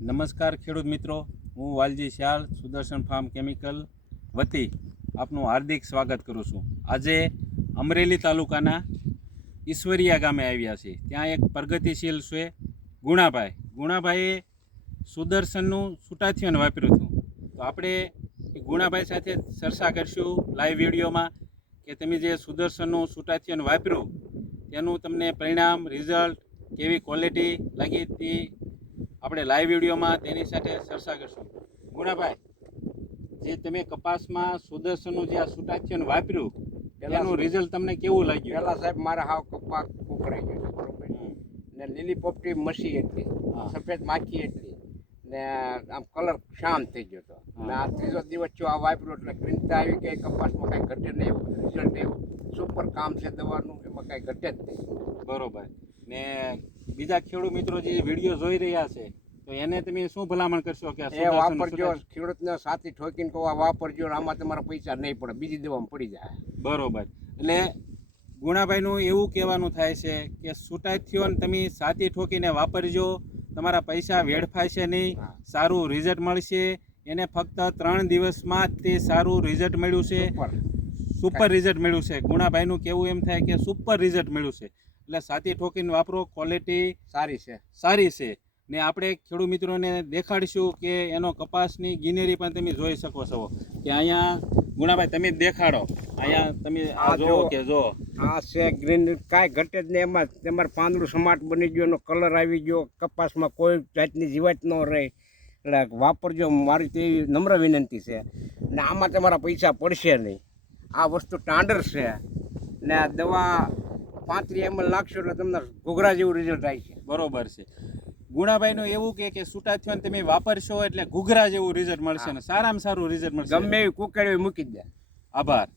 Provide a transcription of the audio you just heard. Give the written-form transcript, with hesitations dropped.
નમસ્કાર ખેડૂત મિત્રો, હું વાલજી શ્યાળ સુદર્શન ફાર્મ કેમિકલ વતી આપનું હાર્દિક સ્વાગત કરું છું. આજે અમરેલી તાલુકાના ઈશ્વરિયા ગામે આવ્યા છે. ત્યાં એક પ્રગતિશીલ છે ગુણાભાઈએ સુદર્શનનું સુટાથિયન વાપર્યું હતું. તો આપણે ગુણાભાઈ સાથે ચર્ચા કરીશું લાઈવ વિડીયોમાં કે તમે જે સુદર્શનનું સુટાથિયન વાપર્યું તેનું તમને પરિણામ, રિઝલ્ટ, કેવી ક્વોલિટી લાગી તે આપણે લાઈવ વિડીયોમાં તેની સાથે ચર્ચા કરીશું. ગુણાભાઈ, જે તમે કપાસમાં સુદર્શનનું જે આ સુટાથિયન વાપર્યું તેનું રિઝલ્ટ તમને કેવું લાગ્યું? પેલા સાહેબ મારા હાવ કપાસ કુકરાઈ ગયો છે, બરોબર ને લીલી પોપટી મસી એટલી, સફેદ માખી એટલી ને આમ કલર શાંત થઈ ગયો હતો. ને આ ત્રીજો દિવસ જો આ વાપર્યું એટલે ગ્રીનતા આવી કે કપાસમાં કાંઈ ઘટે નહીં, એવું રિઝલ્ટ એવું સુપર કામ છે દવાનું, એમાં કાંઈ ઘટે જ નહીં. બરોબર. ને બીજા ખેડૂત મિત્રો જે વિડીયો જોઈ રહ્યા છે તો એને તમે શું ભલામણ કરશો કે એ વાપરજો, ખેડૂતને સાથી ઠોકીને કહો વાપરજો, આમાં તમારા પૈસા નહીં પડે, બીજી દેવામાં પડી જાય. બરોબર. એટલે ગુણાભાઈનું એવું કહેવાનું થાય છે કે સુટાથિયન તમે સાથી ઠોકીને વાપરજો, તમારા પૈસા વેડફાશે નહીં, સારું રિઝલ્ટ મળશે. એને ફક્ત 3 દિવસમાં જ તે સારું રિઝલ્ટ મળ્યું છે, સુપર રિઝલ્ટ મળ્યું છે. ગુણાભાઈનું કહેવું એમ થાય કે સુપર રિઝલ્ટ મળ્યું છે. એટલે સાથી ઠોકીને વાપરો, ક્વોલિટી સારી છે. ને આપણે ખેડૂત મિત્રોને દેખાડીશું કે એનો કપાસની ગિનેરી પણ તમે જોઈ શકો છો કે અહીંયા ગુણાભાઈ તમે દેખાડો, અહીંયા તમે આ જો કે જો આ છે ગ્રીન, કાંઈ ઘટે જ નહીં. એમાં તમારે પાંદડું સમાટ બની ગયો, એનો કલર આવી ગયો, કપાસમાં કોઈ જાતની જીવાત ન રહે. એટલે વાપરજો, મારી તેવી નમ્ર વિનંતી છે. ને આમાં તમારા પૈસા પડશે નહીં. આ વસ્તુ સ્ટાન્ડર્ડ છે ને આ દવા 35 ml નાખશો એટલે તમને ઘૂઘરા જેવું રિઝલ્ટ આવે છે. બરોબર છે. ગુણાભાઈનું એવું કે સુટાથિયન તમે વાપરશો એટલે ઘૂઘરા જેવું રિઝલ્ટ મળશે ને સારામાં સારું રિઝલ્ટ મળશે. ગમે એવી કુકડી મૂકી દે. આભાર.